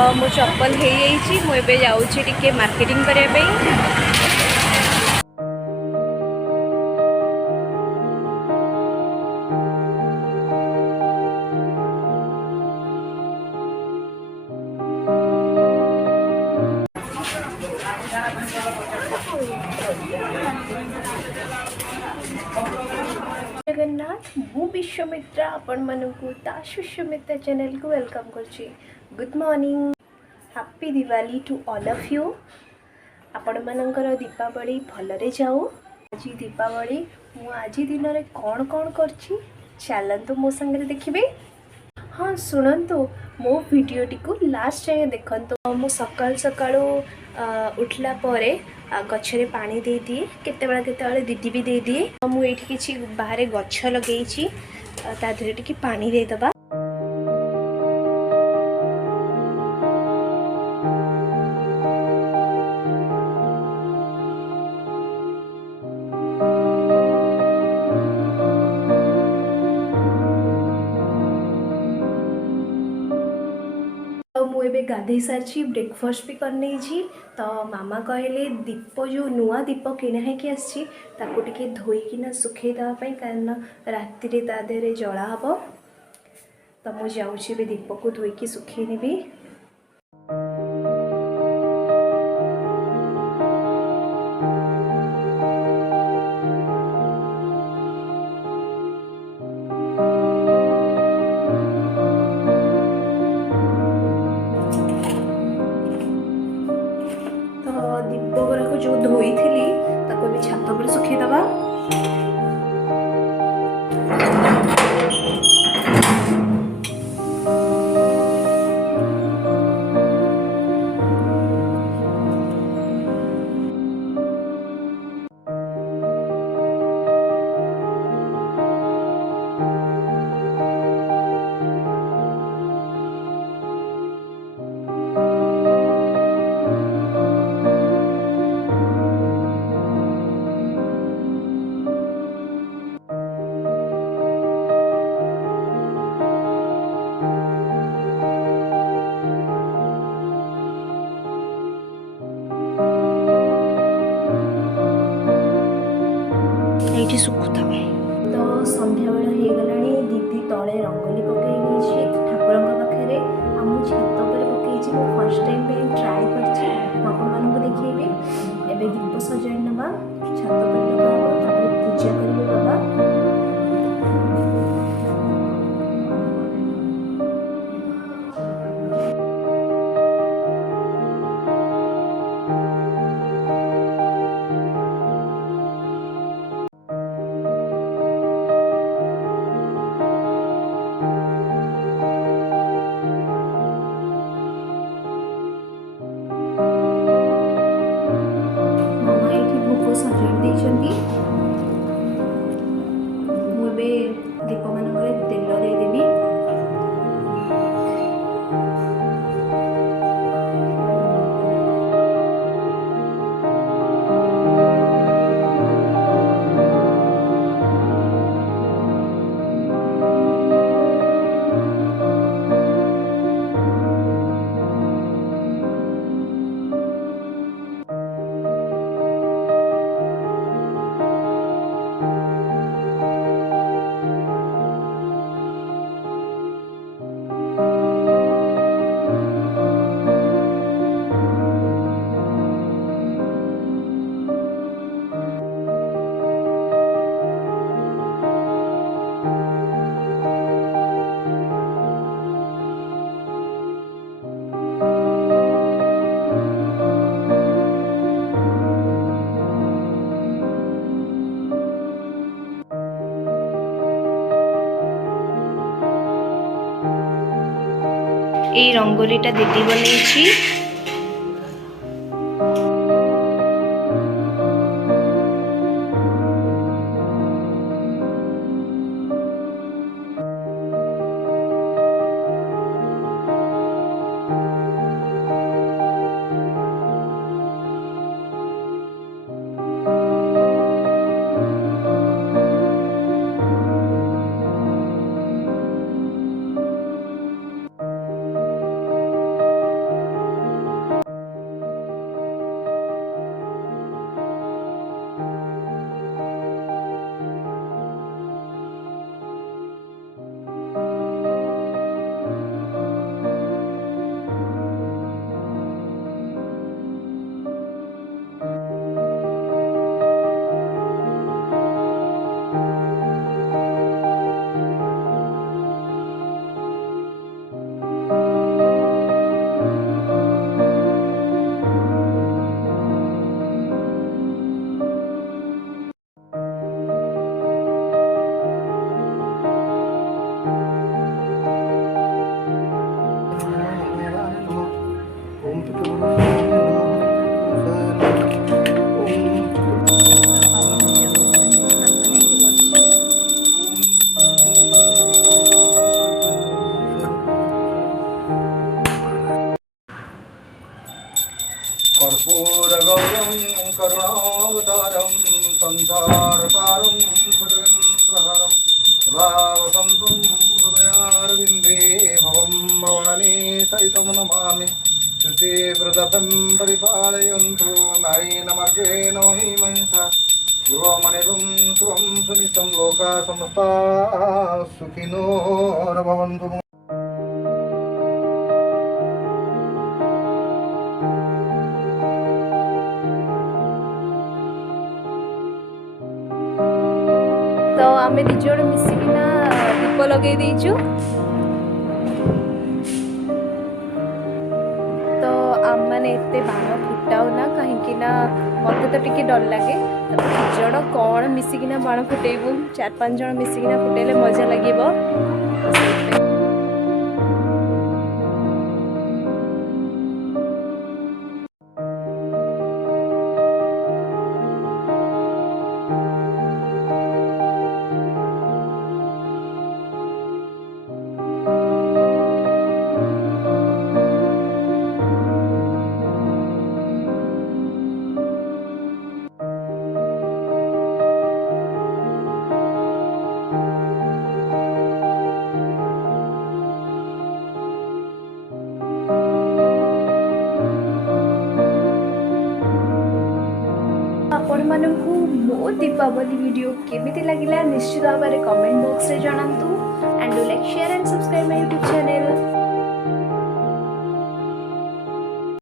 मो चप्पल हो जाइए मुझे जाऊँगी टिके मार्केटिंग करने। जगन्नाथ मु विश्वमित्रा आपण मानकु ताश विश्वमित्रा चैनल को वेलकम करछि। Good morning, happy Diwali to all of you. आपण मानकर दीपावली भलरे जाऊ। आज दीपावली मु आज दिन रे कौन कौन करछि चलंतु मो संगे देखिबे। हाँ शुणु मो भिडटी को लास्ट जाए देखो। मु सकाल सकाळू उठला परे गछरे पानी दे दिए, केते दीदी भी दे दिए। मुझे किसी बाहर गछ लगे ता देहरे टिके पानी दे दबा। मुझे गाधे सारी ब्रेकफास्ट भी करनी तो मामा कहले दीप जो नुआ दीप किणा कि आसके धोईकिना सुखे देवाई कारण राति ता देहरे जला हम। तो मुझे जाऊँगी दीप को धोईकी सुखे नेबी। दीप गुराक जो धोई थी छात पर सुखेदबा। ये सुखुता तो संध्या बेला हो गला। दीदी तले रंगोली पकई ठाकुर पाखे छात पर पकई फर्स्ट टाइम ट्राए कर देखिए। एवं दीप सजाई नवा छात पर लगा पूजा करेंगे बाबा। दीप मानक तेल देदेवी। এই রঙ্গোলিটা দিদি বনেছি। कर्पूरगौरं करुणावतारं संसारसारं भुजगेन्द्रहारं सदा वसन्तं हृदयारविन्दे भवं भवानी सहितं नमामि सृष्टिप्रदतं परिपालयन्तु नायेनमार्गेण महि महिषा गृहमनिरुं शुभं सुनितं लोका समस्ता सुखिनो भवन्तु। तो आम दिज मिसिकिना दीप लगे देचु। तो आम मैंने एत बाण फुटाऊना कहीं मत तो टिके डर लगे। तो जन कौन मिसिकिना बाण फुटेबू 4-5 जन मिसिकिना फुटेले मजा लगे। आपण मानकु मो दीपावली वीडियो केमिति लागिला निश्चित भाव में कमेंट बॉक्स रे जणांतु and do like share and subscribe my